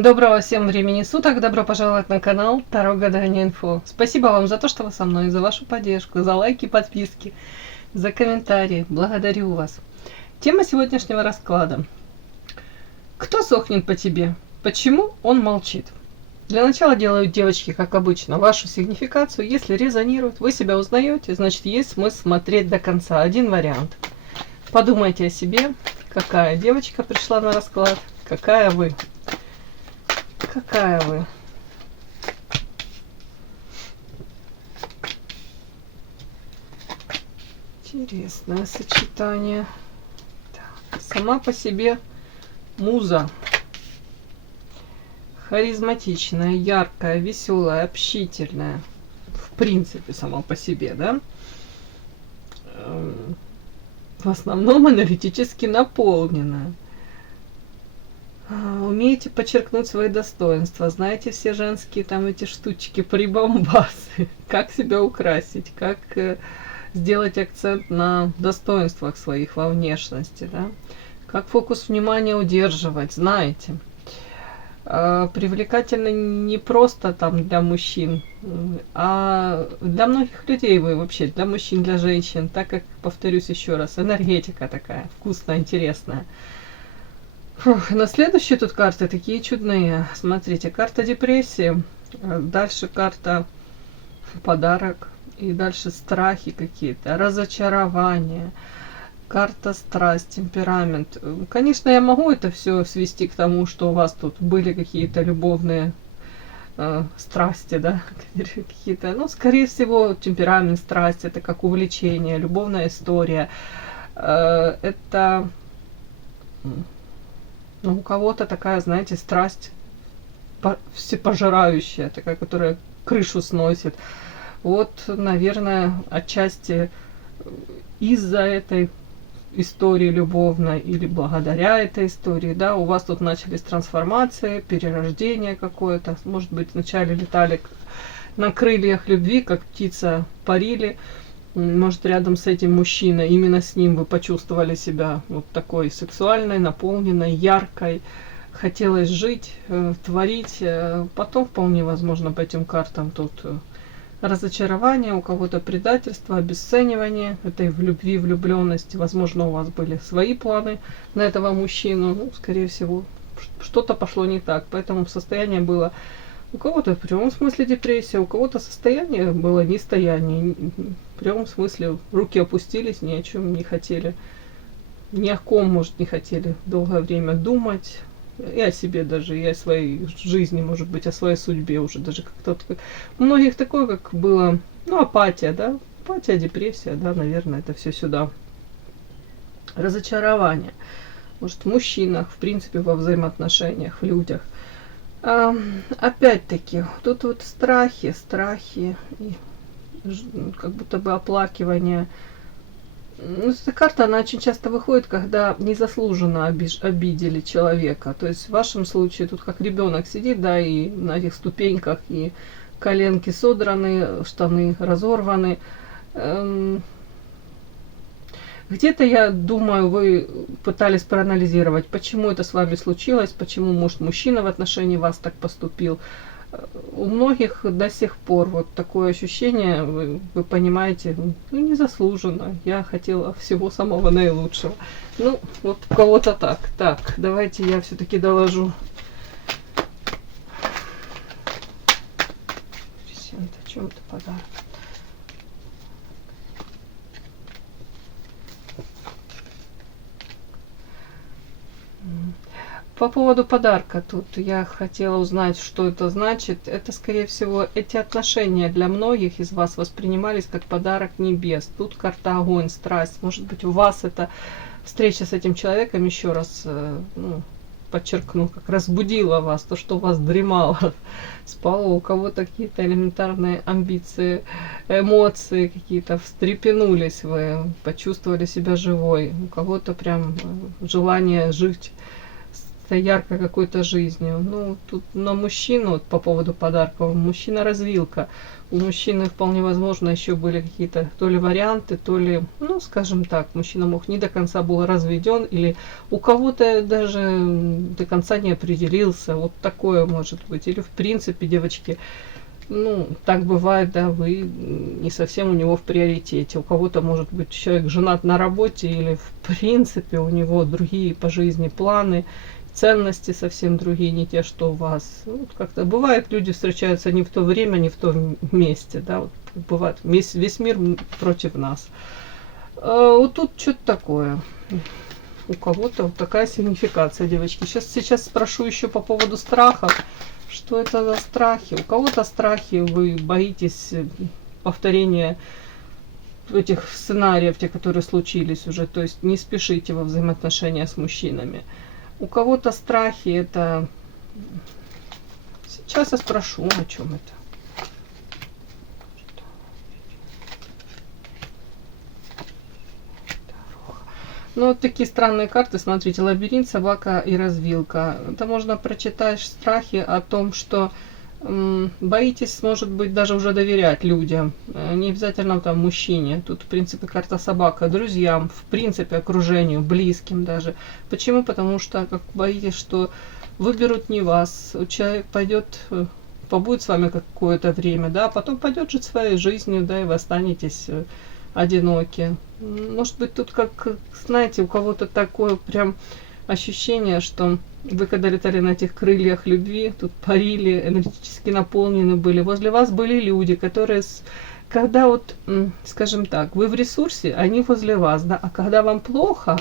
Доброго всем времени суток, добро пожаловать на канал Таро Гадание Инфо. Спасибо вам за то, что вы со мной, за вашу поддержку, за лайки, подписки, за комментарии. Благодарю вас. Тема сегодняшнего расклада. Кто сохнет по тебе? Почему он молчит? Для начала делаю, девочки, как обычно, вашу сигнификацию. Если резонирует, вы себя узнаете, значит есть смысл смотреть до конца. Один вариант. Подумайте о себе, какая девочка пришла на расклад, какая вы. Какая вы? Интересное сочетание. Так, сама по себе муза. Харизматичная, яркая, веселая, общительная. В принципе, сама по себе, да? В основном аналитически наполненная. Умеете подчеркнуть свои достоинства, знаете все женские там эти штучки, прибамбасы, как себя украсить, как сделать акцент на достоинствах своих во внешности, да? Как фокус внимания удерживать, знаете. Привлекательно не просто там для мужчин, а для многих людей вы вообще, для мужчин, для женщин, так как, повторюсь еще раз, энергетика такая вкусная, интересная. Фух, на следующие тут карты такие чудные. Смотрите, карта депрессии, дальше карта подарок, и дальше страхи какие-то, разочарование, карта страсть, темперамент. Конечно, я могу это все свести к тому, что у вас тут были какие-то любовные страсти, да, какие-то, ну, скорее всего, темперамент, страсть, это как увлечение, любовная история, это... Ну, у кого-то такая, знаете, страсть всепожирающая, такая, которая крышу сносит. Вот, наверное, отчасти из-за этой истории любовной или благодаря этой истории, да, у вас тут начались трансформации, перерождение какое-то. Может быть, вначале летали на крыльях любви, как птица, парили. Может, рядом с этим мужчиной, именно с ним вы почувствовали себя вот такой сексуальной, наполненной, яркой. Хотелось жить, творить. Потом вполне возможно по этим картам тут разочарование, у кого-то предательство, обесценивание этой в любви, влюбленности. Возможно, у вас были свои планы на этого мужчину. Ну, скорее всего, что-то пошло не так. Поэтому состояние было... У кого-то в прямом смысле депрессия, у кого-то состояние было нестояние. В прямом смысле руки опустились, ни о чем не хотели. Ни о ком, может, не хотели долгое время думать. И о себе даже, и о своей жизни, может быть, о своей судьбе уже даже как-то... У многих такое, как было, ну, апатия, да? Апатия, депрессия, да, наверное, это все сюда. Разочарование. Может, в мужчинах, в принципе, во взаимоотношениях, в людях. Опять-таки, тут вот страхи и как будто бы оплакивание. Эта карта, она очень часто выходит, когда незаслуженно обидели человека. То есть в вашем случае тут как ребенок сидит, да, и на этих ступеньках, и коленки содраны, штаны разорваны. Где-то, я думаю, вы пытались проанализировать, почему это с вами случилось, почему, может, мужчина в отношении вас так поступил. У многих до сих пор вот такое ощущение, вы понимаете, ну, незаслуженно. Я хотела всего самого наилучшего. Ну, вот у кого-то так. Так, давайте я все-таки доложу. Презент, о чем это подарок? По поводу подарка тут я хотела узнать, что это значит. Это, скорее всего, эти отношения для многих из вас воспринимались как подарок небес. Тут карта огонь, страсть. Может быть, у вас это встреча с этим человеком, еще раз подчеркну, как разбудила вас, то, что у вас дремало, спало, у кого-то какие-то элементарные амбиции, эмоции какие-то встрепенулись, вы почувствовали себя живой, у кого-то прям желание жить, богатой, яркой какой-то жизнью. Ну, тут на мужчину, вот по поводу подарков, мужчина-развилка. У мужчины вполне возможно еще были какие-то то ли варианты, то ли, ну, скажем так, мужчина мог не до конца был разведен, или у кого-то даже до конца не определился. Вот такое может быть. Или в принципе, девочки, ну, так бывает, да, вы не совсем у него в приоритете. У кого-то может быть человек женат на работе, или в принципе у него другие по жизни планы, ценности совсем другие, не те, что у вас. Вот как-то бывает, люди встречаются не в то время, не в том месте, да, вот бывает, весь мир против нас. Вот тут что-то такое. У кого-то вот такая сигнификация, девочки. Сейчас спрошу еще по поводу страхов. Что это за страхи? У кого-то страхи, вы боитесь повторения этих сценариев, те, которые случились уже, то есть не спешите во взаимоотношения с мужчинами. У кого-то страхи это... Сейчас я спрошу, о чем это. Ну, вот такие странные карты. Смотрите, лабиринт, собака и развилка. Это можно прочитать страхи о том, что боитесь, может быть, даже уже доверять людям. Не обязательно там мужчине. Тут, в принципе, карта собака. Друзьям, в принципе, окружению, близким даже. Почему? Потому что как боитесь, что выберут не вас. Человек пойдет, побудет с вами какое-то время, да, а потом пойдет жить своей жизнью, да, и вы останетесь одиноки. Может быть, тут как, знаете, у кого-то такое прям ощущение, что вы когда летали на этих крыльях любви, тут парили, энергетически наполнены были. Возле вас были люди, которые, когда вот, скажем так, вы в ресурсе, они возле вас, да, а когда вам плохо,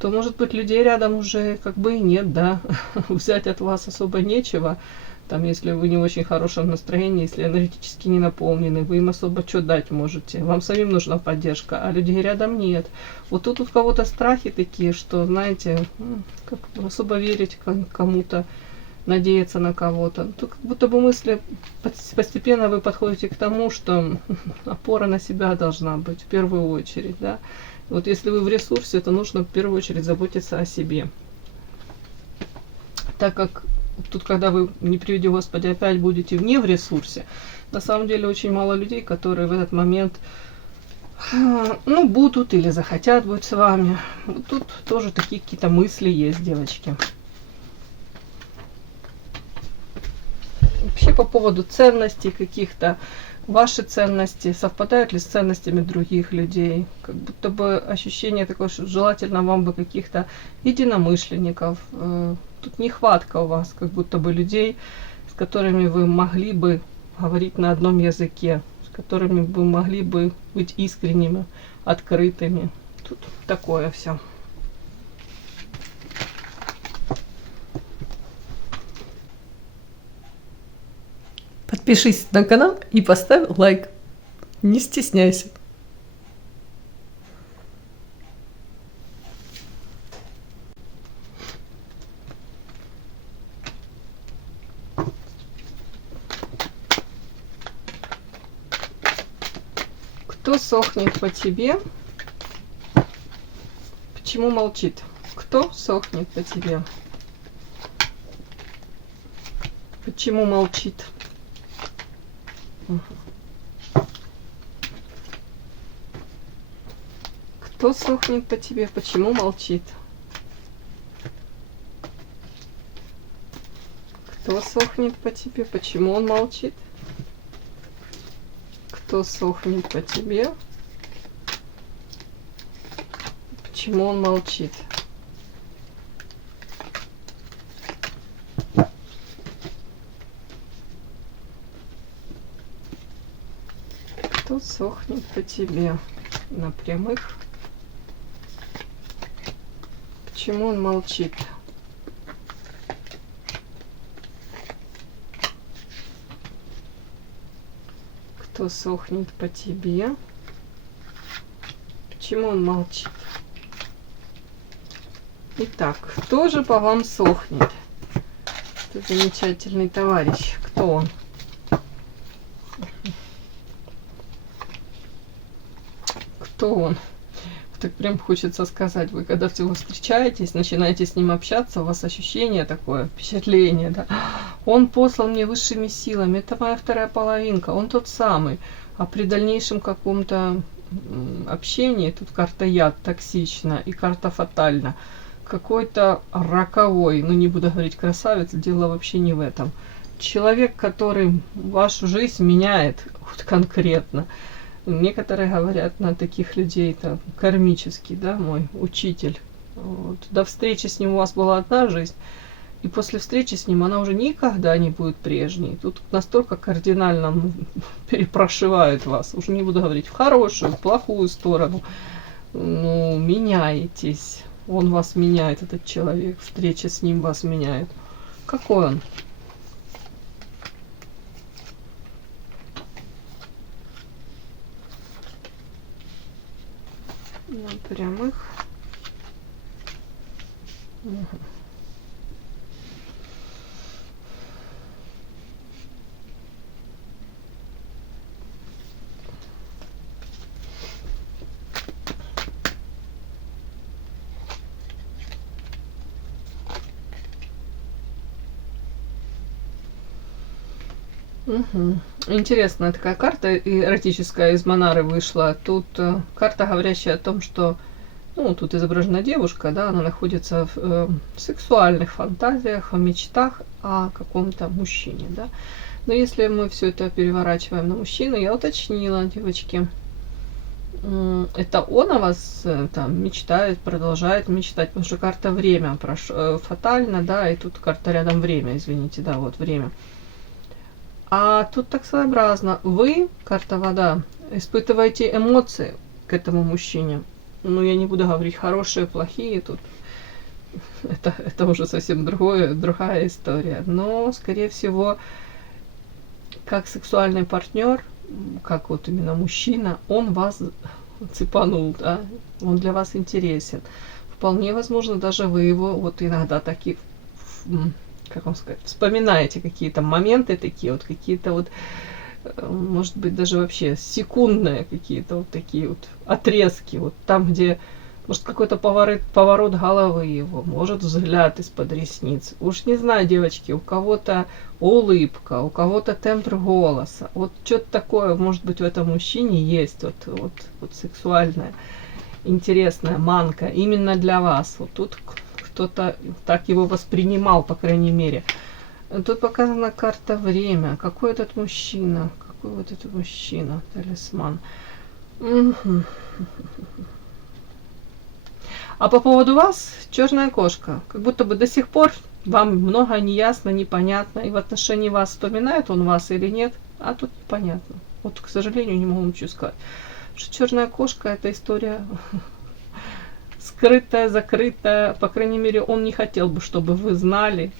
то, может быть, людей рядом уже как бы и нет, да, взять от вас особо нечего. Там, если вы не в очень хорошем настроении, если энергетически не наполнены, вы им особо что дать можете. Вам самим нужна поддержка, а людей рядом нет. Вот тут у кого-то страхи такие, что, знаете, как особо верить кому-то, надеяться на кого-то. Тут как будто бы мысли, постепенно вы подходите к тому, что опора на себя должна быть в первую очередь, да. Вот если вы в ресурсе, то нужно в первую очередь заботиться о себе. Так как тут, когда вы, не приведи Господи, опять будете не в ресурсе, на самом деле очень мало людей, которые в этот момент, ну, будут или захотят быть с вами. Вот тут тоже такие какие-то мысли есть, девочки. Вообще по поводу ценностей каких-то, ваши ценности совпадают ли с ценностями других людей? Как будто бы ощущение такое, что желательно вам бы каких-то единомышленников. Тут нехватка у вас, как будто бы людей, с которыми вы могли бы говорить на одном языке, с которыми вы могли бы быть искренними, открытыми. Тут такое все. Подпишись на канал и поставь лайк. Не стесняйся. Кто сохнет по тебе? Почему молчит? Кто сохнет по тебе? Почему молчит? Кто сохнет по тебе? Почему молчит? Кто сохнет по тебе? Почему он молчит? Кто сохнет по тебе? Почему он молчит? Кто сохнет по тебе? На прямых. Почему он молчит? Кто сохнет по тебе? Почему он молчит? Итак, кто же по вам сохнет? Это замечательный товарищ. Кто он? Кто он? Так прям хочется сказать, вы когда всего встречаетесь, начинаете с ним общаться, у вас ощущение такое, впечатление, да. Он послан мне высшими силами, это моя вторая половинка, он тот самый. А при дальнейшем каком-то общении, тут карта яд токсична и карта фатальна, какой-то роковой, ну не буду говорить красавец, дело вообще не в этом. Человек, который вашу жизнь меняет вот конкретно. Некоторые говорят на таких людей, это кармический, да, мой учитель. Вот. До встречи с ним у вас была одна жизнь, и после встречи с ним она уже никогда не будет прежней. Тут настолько кардинально перепрошивает вас, уже не буду говорить в хорошую, в плохую сторону. Ну, меняетесь. Он вас меняет, этот человек. Встреча с ним вас меняет. Какой он? На прямых. Угу. Угу. Интересная такая карта эротическая из Монары вышла. Тут карта, говорящая о том, что, ну, тут изображена девушка, да, она находится в сексуальных фантазиях, в мечтах о каком-то мужчине, да. Но если мы все это переворачиваем на мужчину, я уточнила, девочки, это он о вас там мечтает, продолжает мечтать, потому что карта время фатально, да, и тут карта рядом время, извините, да, вот время. А тут так своеобразно. Вы, карта вода, испытываете эмоции к этому мужчине. Ну, я не буду говорить хорошие, плохие, тут это уже совсем другая история. Но, скорее всего, как сексуальный партнер, как вот именно мужчина, он вас цепанул, да, он для вас интересен. Вполне возможно, даже вы его вот иногда такие, как вам сказать, вспоминаете какие-то моменты такие вот, какие-то вот, может быть, даже вообще секундные какие-то вот такие вот отрезки, вот там, где, может, какой-то поворот головы его, может, взгляд из-под ресниц. Уж не знаю, девочки, у кого-то улыбка, у кого-то тембр голоса. Вот что-то такое, может быть, в этом мужчине есть, вот сексуальная, интересная манка именно для вас. Вот тут кто-то так его воспринимал, по крайней мере. Тут показана карта время. Какой этот мужчина? Какой вот этот мужчина? Талисман. А по поводу вас, черная кошка. Как будто бы до сих пор вам много не ясно, непонятно. И в отношении вас вспоминает он вас или нет. А тут непонятно. Вот, к сожалению, не могу ничего сказать. Что черная кошка — это история скрытая, закрытая. По крайней мере, он не хотел бы, чтобы вы знали,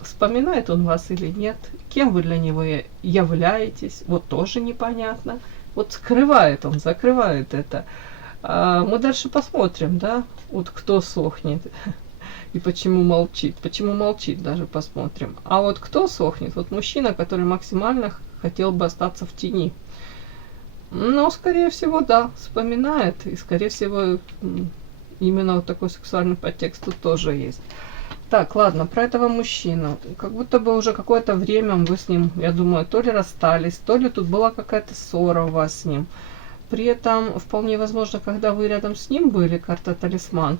вспоминает он вас или нет, кем вы для него являетесь, вот тоже непонятно. Вот скрывает он, закрывает это. Мы дальше посмотрим, да, вот кто сохнет и почему молчит. Почему молчит, даже посмотрим. А вот кто сохнет? Вот мужчина, который максимально хотел бы остаться в тени. Но, скорее всего, да, вспоминает. И, скорее всего, именно вот такой сексуальный подтекст тут тоже есть. Так, ладно, про этого мужчину. Как будто бы уже какое-то время вы с ним, я думаю, то ли расстались, то ли тут была какая-то ссора у вас с ним. При этом, вполне возможно, когда вы рядом с ним были, карта талисман,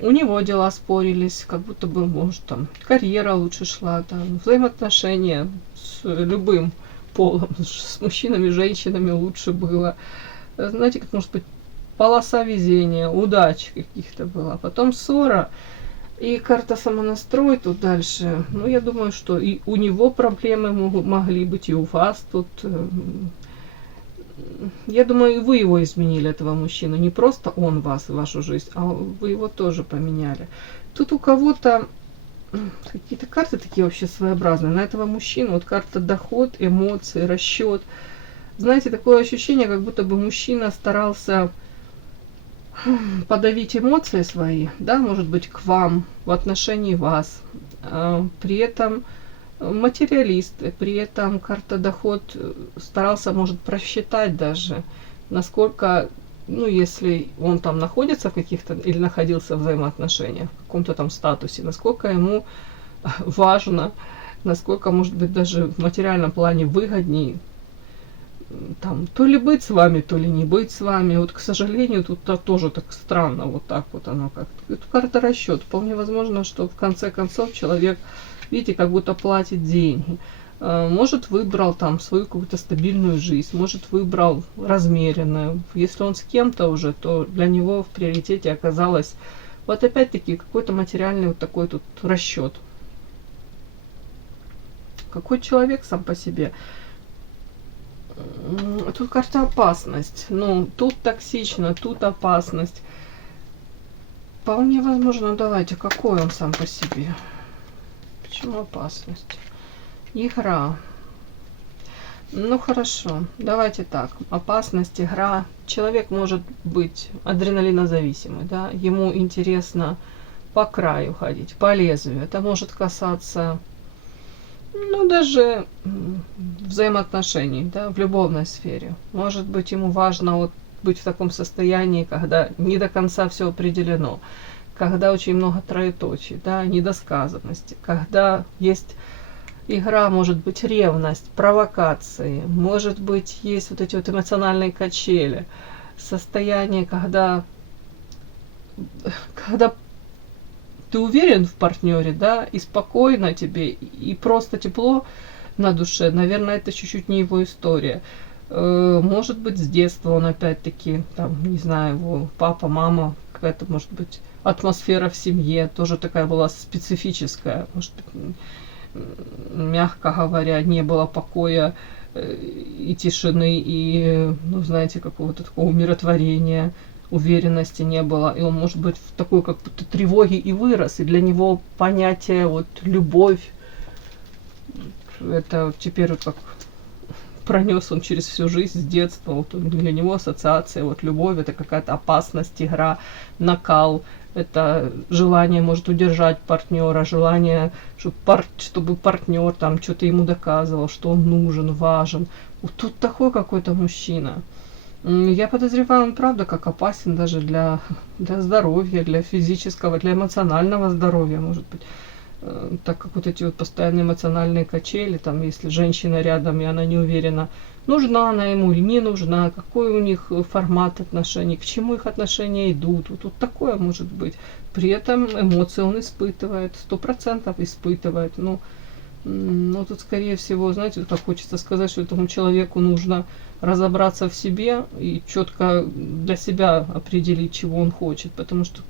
у него дела спорились, как будто бы, может, там, карьера лучше шла, там, взаимоотношения с любым полом, с мужчинами, женщинами лучше было. Знаете, как может быть полоса везения, удачи каких-то была. Потом ссора. И карта самонастрой тут дальше. Ну, я думаю, что и у него проблемы могли быть, и у вас тут. Я думаю, и вы его изменили, этого мужчину. Не просто он вас, вашу жизнь, а вы его тоже поменяли. Тут у кого-то какие-то карты такие вообще своеобразные. На этого мужчину вот карта доход, эмоции, расчет. Знаете, такое ощущение, как будто бы мужчина старался подавить эмоции свои, да, может быть, к вам, в отношении вас. При этом материалист, при этом карта доход старался, может, просчитать даже, насколько ну, если он там находится в каких-то, или находился в взаимоотношениях, в каком-то там статусе, насколько ему важно, насколько, может быть, даже в материальном плане выгоднее там то ли быть с вами, то ли не быть с вами. Вот, к сожалению, тут тоже так странно, вот так вот оно как-то. Это карта расчет. Вполне возможно, что в конце концов человек, видите, как будто платит деньги. Может, выбрал там свою какую-то стабильную жизнь, может, выбрал размеренную. Если он с кем-то уже, то для него в приоритете оказалось вот опять-таки какой-то материальный вот такой тут расчет. Какой человек сам по себе. Тут карта опасность. Ну, тут токсично, тут опасность. Вполне возможно, давайте, какой он сам по себе? Почему опасность? Игра. Ну, хорошо, давайте так. Опасность, игра. Человек может быть адреналинозависимый, да? Ему интересно по краю ходить, по лезвию. Это может касаться... Ну, даже взаимоотношений, да, в любовной сфере. Может быть, ему важно вот быть в таком состоянии, когда не до конца все определено, когда очень много троеточий, да, недосказанности, когда есть игра, может быть, ревность, провокации, может быть, есть вот эти вот эмоциональные качели, состояние, когда ты уверен в партнере, да, и спокойно тебе, и просто тепло на душе, наверное, это чуть-чуть не его история. Может быть, с детства он опять-таки, там, не знаю, его папа, мама, какая-то, может быть, атмосфера в семье тоже такая была специфическая, может быть, мягко говоря, не было покоя и тишины, и, ну, знаете, какого-то такого умиротворения, уверенности не было, и он, может быть, в такой как будто тревоге и вырос, и для него понятие вот любовь, это теперь вот как пронес он через всю жизнь с детства, вот для него ассоциация, вот любовь, это какая-то опасность, игра, накал, это желание, может, удержать партнера, желание, чтобы партнер там что-то ему доказывал, что он нужен, важен. Вот тут такой какой-то мужчина. Я подозреваю, он правда как опасен даже для здоровья, для физического, для эмоционального здоровья, может быть. Так как вот эти вот постоянные эмоциональные качели, там, если женщина рядом, и она не уверена, нужна она ему или не нужна, какой у них формат отношений, к чему их отношения идут. Вот такое может быть. При этом эмоции он испытывает, 100% испытывает. Ну, тут, скорее всего, знаете, как хочется сказать, что этому человеку нужно разобраться в себе и четко для себя определить, чего он хочет, потому что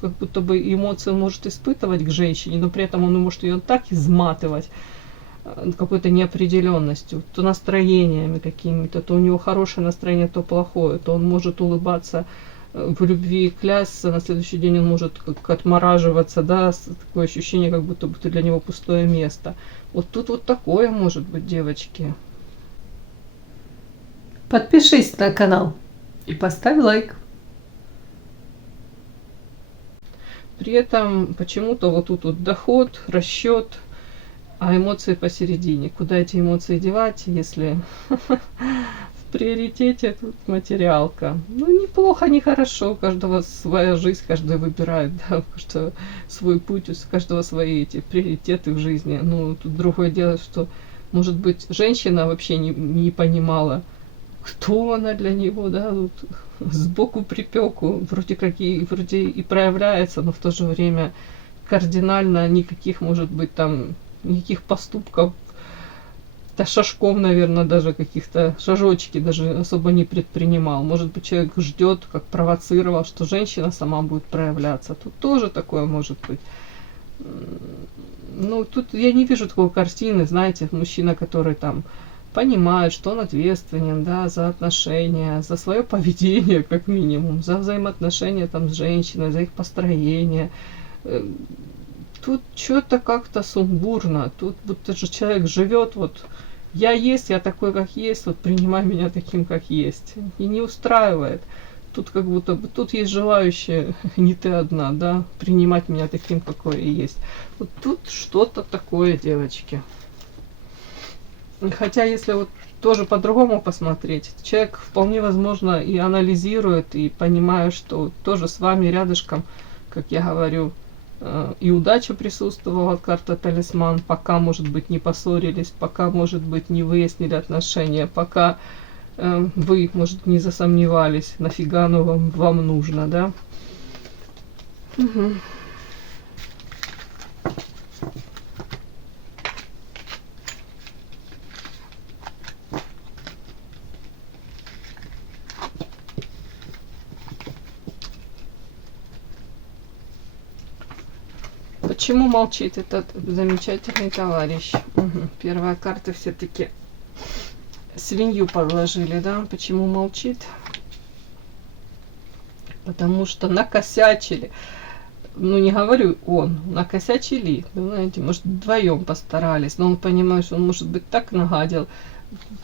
как будто бы эмоции он может испытывать к женщине, но при этом он может ее так изматывать какой-то неопределенностью, то настроениями какими-то, то у него хорошее настроение, то плохое, то он может улыбаться в любви, клясться, на следующий день он может как отмораживаться, да, такое ощущение, как будто бы ты для него пустое место. Вот тут вот такое может быть, девочки. Подпишись на канал и поставь лайк. При этом почему-то вот тут вот доход, расчет, а эмоции посередине. Куда эти эмоции девать, если в приоритете тут материалка? Ну, неплохо, не хорошо. У каждого своя жизнь, каждый выбирает, да, у каждого свой путь, у каждого свои эти приоритеты в жизни. Ну, тут другое дело, что, может быть, женщина вообще не понимала, кто она для него, да, вот, сбоку припеку, вроде и проявляется, но в то же время кардинально никаких, может быть, там, никаких поступков, да, шажков, наверное, даже каких-то, шажочки даже особо не предпринимал. Может быть, человек ждет, как провоцировал, что женщина сама будет проявляться. Тут тоже такое может быть. Ну, тут я не вижу такой картины, знаете, мужчина, который там понимает, что он ответственен, да, за отношения, за свое поведение, как минимум, за взаимоотношения там с женщиной, за их построение. Тут что-то как-то сумбурно, тут будто же человек живет, вот, я есть, я такой, как есть, вот, принимай меня таким, как есть. И не устраивает. Тут как будто бы, тут есть желающие, не ты одна, да, принимать меня таким, какой я есть. Вот тут что-то такое, девочки. Хотя, если вот тоже по-другому посмотреть, человек вполне возможно и анализирует, и понимает, что тоже с вами рядышком, как я говорю, и удача присутствовала, карта талисман, пока, может быть, не поссорились, пока, может быть, не выяснили отношения, пока вы, может, не засомневались, нафига оно вам нужно, да? Угу. Почему молчит этот замечательный товарищ? Угу. Первая карта все-таки свинью подложили, да? Почему молчит? Потому что накосячили. Ну, не говорю он, накосячили. Вы знаете, может, вдвоем постарались. Но он понимает, что он, может быть, так нагадил,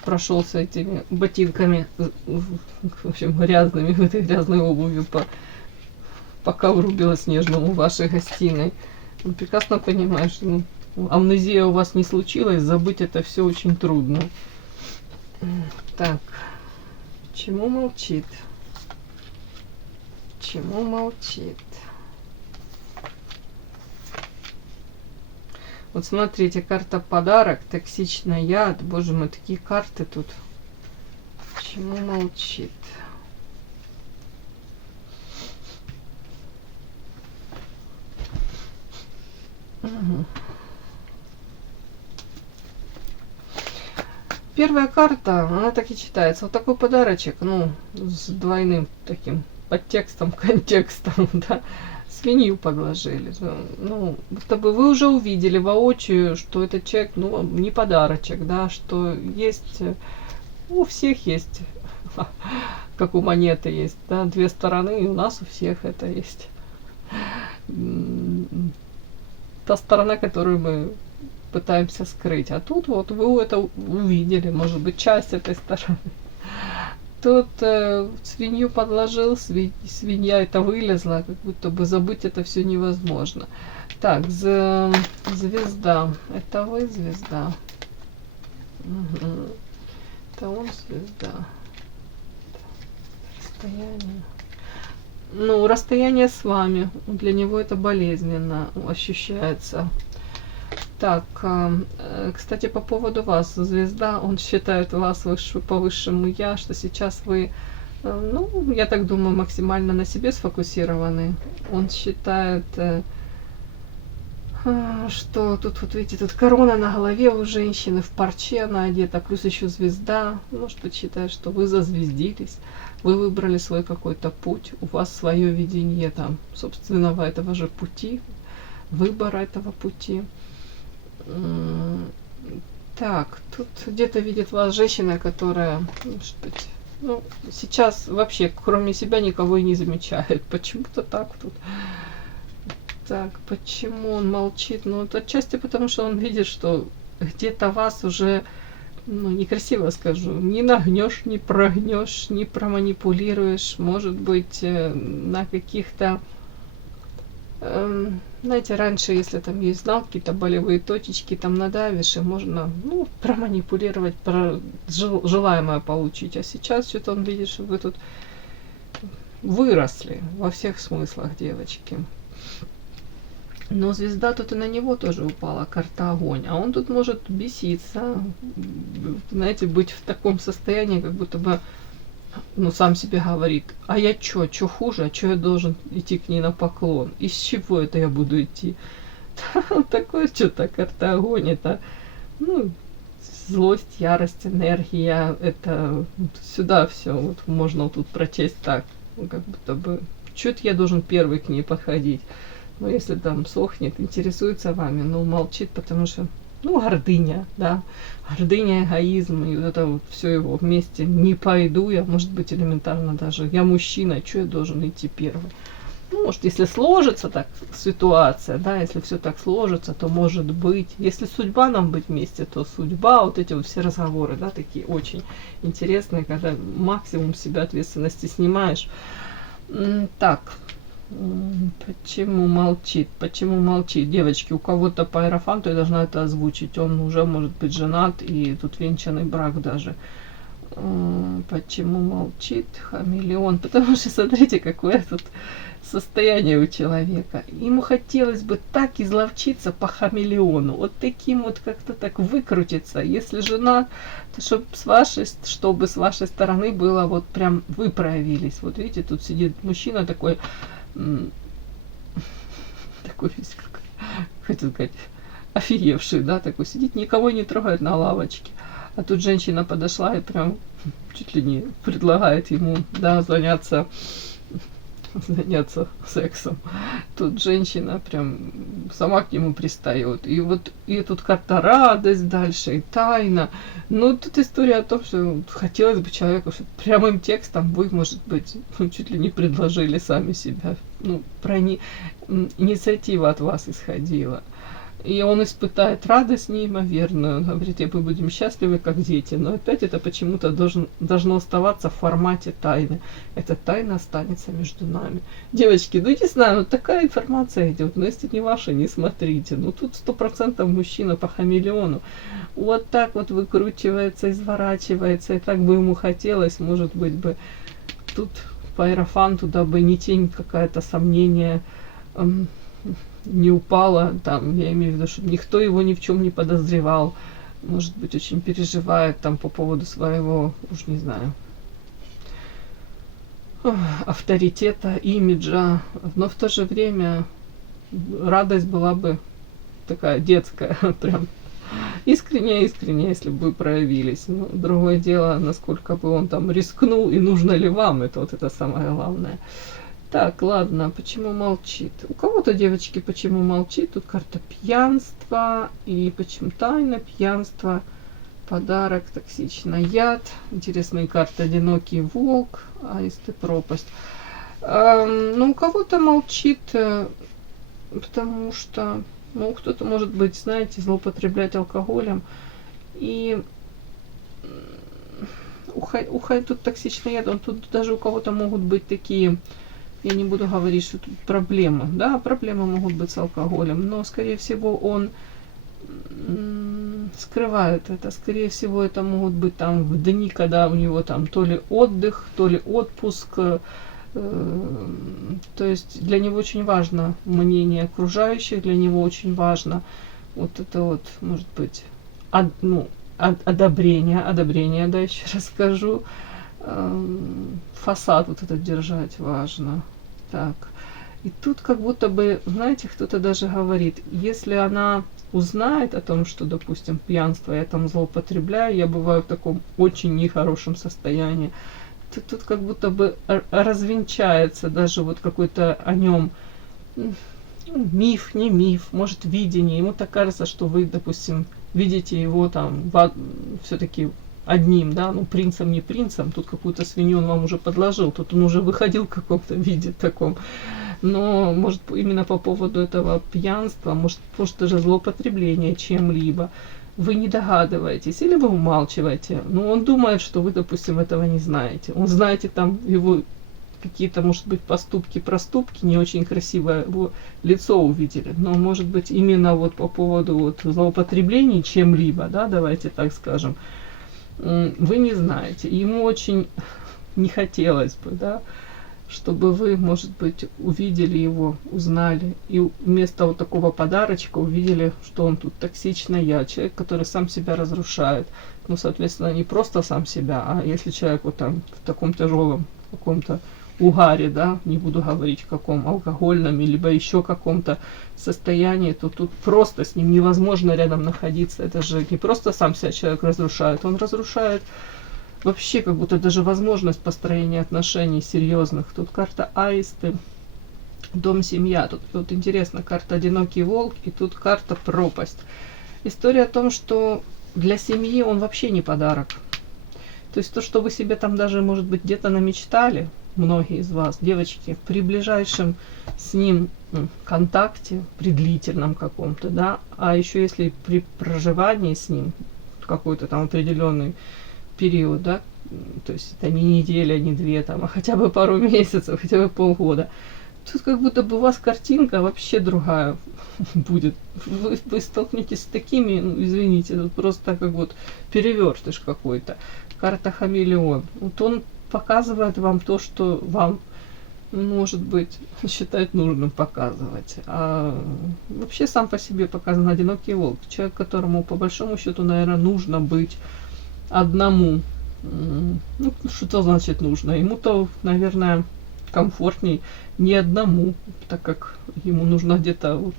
прошелся этими ботинками, в общем, грязными, в этой грязной обувью по ковру белоснежному в вашей гостиной. Он прекрасно понимает, что амнезия у вас не случилась, забыть это все очень трудно. Так, почему молчит? Почему молчит? Вот смотрите, карта подарок, токсичный яд. Боже мой, такие карты тут. Почему молчит? Угу. Первая карта, она так и читается. Вот такой подарочек, ну, с двойным таким подтекстом, контекстом, да. Свинью подложили. Ну, чтобы вы уже увидели воочию, что этот человек, ну, не подарочек, да, что есть, у всех есть, как у монеты есть, да, две стороны, и у нас у всех это есть. Та сторона, которую мы пытаемся скрыть. А тут вот вы это увидели, может быть, часть этой стороны. Тут свинью подложил, свинья это вылезла, как будто бы забыть это все невозможно. Так, звезда. Это вы звезда? Угу. Это он звезда. Расстояние. Ну, расстояние с вами. Для него это болезненно ощущается. Так, кстати, по поводу вас, звезда, он считает вас по высшему я, что сейчас вы, ну, я так думаю, максимально на себе сфокусированы. Он считает, что тут, вот видите, тут корона на голове у женщины, в парче она одета, плюс еще звезда. Может быть, считает, что вы зазвездились, вы выбрали свой какой-то путь, у вас свое видение там, собственного этого же пути, выбора этого пути. Так, тут где-то видит вас женщина, которая, может быть, ну, сейчас вообще кроме себя никого и не замечает. Почему-то так тут. Так, почему он молчит? Ну, вот отчасти потому, что он видит, что где-то вас уже, ну, некрасиво скажу, не нагнешь, не прогнешь, не проманипулируешь. Может быть, на каких-то... знаете, раньше, если там есть знал какие-то болевые точечки, там надавишь, и можно, ну, проманипулировать, желаемое получить. А сейчас что-то он видит, что вы тут выросли во всех смыслах, девочки. Но звезда тут и на него тоже упала, карта огонь. А он тут может беситься, знаете, быть в таком состоянии, как будто бы, ну, сам себе говорит, а я чё хуже, а чё я должен идти к ней на поклон? Из чего это я буду идти? Такое что-то карта огонь, это, ну, злость, ярость, энергия, это сюда все вот можно тут прочесть так, как будто бы, чё-то я должен первый к ней подходить. Но если там сохнет, интересуется вами, но молчит, потому что, ну, гордыня, да, гордыня, эгоизм, и вот это вот все его вместе. Не пойду я, может быть, элементарно даже, я мужчина, что я должен идти первый? Ну, может, если сложится так ситуация, да, если все так сложится, то может быть, если судьба нам быть вместе, то судьба, вот эти вот все разговоры, да, такие очень интересные, когда максимум себя ответственности снимаешь. Так, Почему молчит? Почему молчит? Девочки, у кого-то по аэрофанту я должна это озвучить. Он уже может быть женат, и тут венчанный брак даже. Почему молчит хамелеон? Потому что смотрите, какое тут состояние у человека. Ему хотелось бы так изловчиться по хамелеону. Вот таким вот как-то так выкрутиться. Если жена, то чтобы с вашей стороны было вот прям вы проявились. Вот видите, тут сидит мужчина такой, такой весь, как, хотел сказать, офигевший, да, такой сидит, никого не трогает на лавочке. А тут женщина подошла и прям чуть ли не предлагает ему, да, заняться сексом. Тут женщина прям сама к нему пристает. И вот и тут как-то радость дальше, и тайна. Ну, тут история о том, что хотелось бы человеку, чтобы прямым текстом вы, может быть, чуть ли не предложили сами себя. Ну, инициатива от вас исходила. И он испытает радость неимоверную. Он говорит, мы будем счастливы, как дети. Но опять это почему-то должно оставаться в формате тайны. Эта тайна останется между нами. Девочки, ну не знаю, вот такая информация идет. Но если не ваша, не смотрите. Ну тут 100% мужчина по хамелеону. Вот так вот выкручивается, изворачивается. И так бы ему хотелось, может быть, бы тут по аэрофанту, дабы не тень какая-то сомнения не упала, там, я имею в виду, чтобы никто его ни в чем не подозревал, может быть, очень переживает там по поводу своего, уж не знаю, авторитета, имиджа, но в то же время радость была бы такая детская, прям искренне, если бы вы проявились. Но другое дело, насколько бы он там рискнул и нужно ли вам, это вот это самое главное. Так, ладно, почему молчит? У кого-то, девочки, почему молчит? Тут карта пьянства, и почему тайна, пьянство, подарок, токсичный яд. Интересная карта одинокий волк, аист и пропасть. Ну, у кого-то молчит, потому что, ну, кто-то, может быть, знаете, злоупотреблять алкоголем. И тут токсичный яд, тут даже у кого-то могут быть такие... Я не буду говорить, что тут проблемы. Да, проблемы могут быть с алкоголем, но, скорее всего, он скрывает это. Скорее всего, это могут быть там в дни, когда у него там то ли отдых, то ли отпуск. То есть для него очень важно мнение окружающих, для него очень важно вот это вот, может быть, одобрение, да, еще раз скажу. Фасад вот этот держать важно. Так. И тут как будто бы, знаете, кто-то даже говорит, если она узнает о том, что, допустим, пьянство, я там злоупотребляю, я бываю в таком очень нехорошем состоянии, то тут как будто бы развенчается даже вот какой-то о нем миф, не миф, может, видение. Ему так кажется, что вы, допустим, видите его там все-таки одним, да, ну, принцем, не принцем, тут какую-то свинью он вам уже подложил, тут он уже выходил в каком-то виде таком, но, может, именно по поводу этого пьянства, может даже злоупотребления чем-либо, вы не догадываетесь, или вы умалчиваете, но он думает, что вы, допустим, этого не знаете, он знаете там его какие-то, может быть, проступки, не очень красивое его лицо увидели, но, может быть, именно вот по поводу вот злоупотреблений чем-либо, да, давайте так скажем, вы не знаете. Ему очень не хотелось бы, да, чтобы вы, может быть, увидели его, узнали, и вместо вот такого подарочка увидели, что он тут токсичный яд, человек, который сам себя разрушает. Ну, соответственно, не просто сам себя, а если человек вот там в таком тяжелом каком-то угаре, да, не буду говорить в каком, алкогольном, либо еще каком-то состоянии, то тут просто с ним невозможно рядом находиться. Это же не просто сам себя человек разрушает, он разрушает вообще как будто даже возможность построения отношений серьезных. Тут карта аисты, дом, семья. Тут вот интересно, карта одинокий волк, и тут карта пропасть. История о том, что для семьи он вообще не подарок. То есть то, что вы себе там даже, может быть, где-то намечтали, многие из вас, девочки, при ближайшем с ним контакте, при длительном каком-то, да, а еще если при проживании с ним какой-то там определенный период, да, то есть это не неделя, не две, там, а хотя бы пару месяцев, хотя бы полгода, Тут как будто бы у вас картинка вообще другая будет. Вы столкнетесь с такими, ну, извините, тут просто как вот перевертыш какой-то. Карта хамелеон. Вот он показывает вам то, что вам, может быть, считает нужным показывать. А вообще сам по себе показан одинокий волк. Человек, которому по большому счету, наверное, нужно быть одному. Ну, что значит нужно? Ему-то, наверное, комфортней не одному, так как ему нужно где-то вот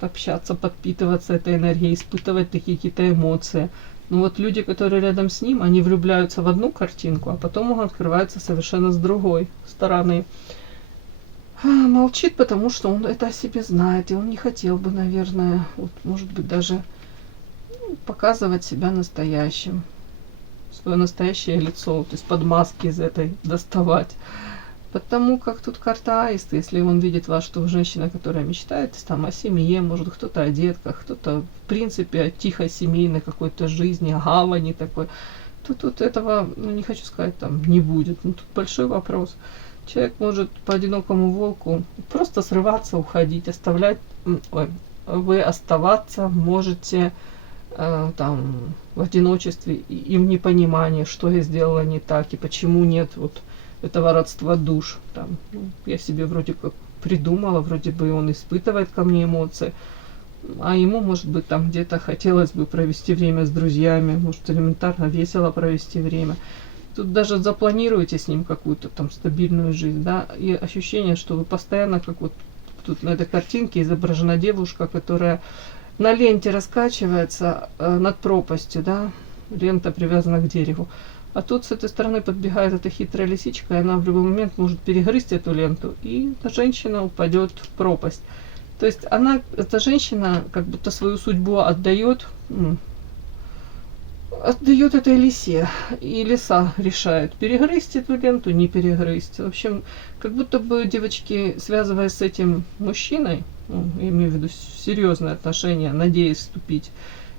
общаться, подпитываться этой энергией, испытывать такие какие-то эмоции. Но вот люди, которые рядом с ним, они влюбляются в одну картинку, а потом он открывается совершенно с другой стороны. Молчит, потому что он это о себе знает, и он не хотел бы, наверное, вот, может быть, даже показывать себя настоящим, свое настоящее лицо, то есть под маски из этой доставать. Потому как тут карта аист, если он видит вас, что вы женщина, которая мечтает там о семье, может кто-то о детках, кто-то в принципе о тихой семейной какой-то жизни, о гавани такой, то тут этого, ну не хочу сказать, там не будет. Ну, тут большой вопрос. Человек может по одинокому волку просто срываться, уходить, оставлять, вы оставаться можете там в одиночестве и в непонимании, что я сделала не так и почему нет вот этого родства душ. Там, я себе вроде как придумала, вроде бы он испытывает ко мне эмоции, а ему, может быть, там где-то хотелось бы провести время с друзьями, может, элементарно весело провести время. Тут даже запланируете с ним какую-то там стабильную жизнь, да, и ощущение, что вы постоянно, как вот тут на этой картинке изображена девушка, которая на ленте раскачивается над пропастью, да, лента привязана к дереву. А тут с этой стороны подбегает эта хитрая лисичка, и она в любой момент может перегрызть эту ленту, и эта женщина упадет в пропасть. То есть она, эта женщина, как будто свою судьбу отдает этой лисе, и лиса решает, перегрызть эту ленту, не перегрызть. В общем, как будто бы девочки, связываясь с этим мужчиной, ну, я имею в виду серьезные отношения, надеясь вступить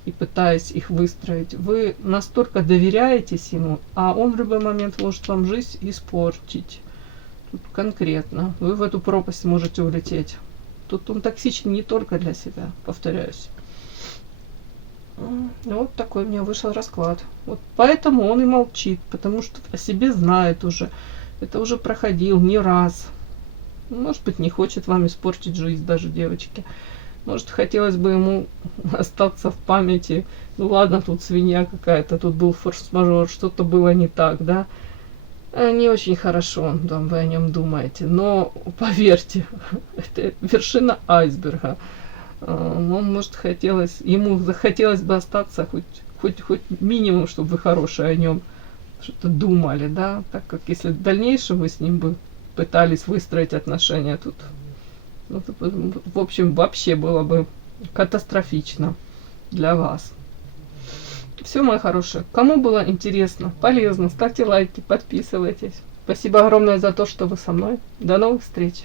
и пытаясь их выстроить, вы настолько доверяетесь ему, а он в любой момент может вам жизнь испортить. Тут конкретно. Вы в эту пропасть можете улететь. Тут он токсичен не только для себя, повторяюсь. Вот такой у меня вышел расклад. Вот поэтому он и молчит, потому что о себе знает уже. Это уже проходил не раз. Может быть, не хочет вам испортить жизнь даже девочки. Может, хотелось бы ему остаться в памяти. Ну ладно, тут свинья какая-то, тут был форс-мажор, что-то было не так, да. Не очень хорошо, там, вы о нем думаете. Но поверьте, это вершина айсберга. Он, может, ему захотелось бы остаться хоть минимум, чтобы вы хорошее о нем что-то думали, да. Так как если в дальнейшем вы с ним бы пытались выстроить отношения, тут, ну, в общем, вообще было бы катастрофично для вас. Все, мои хорошие. Кому было интересно, полезно, ставьте лайки, подписывайтесь. Спасибо огромное за то, что вы со мной. До новых встреч.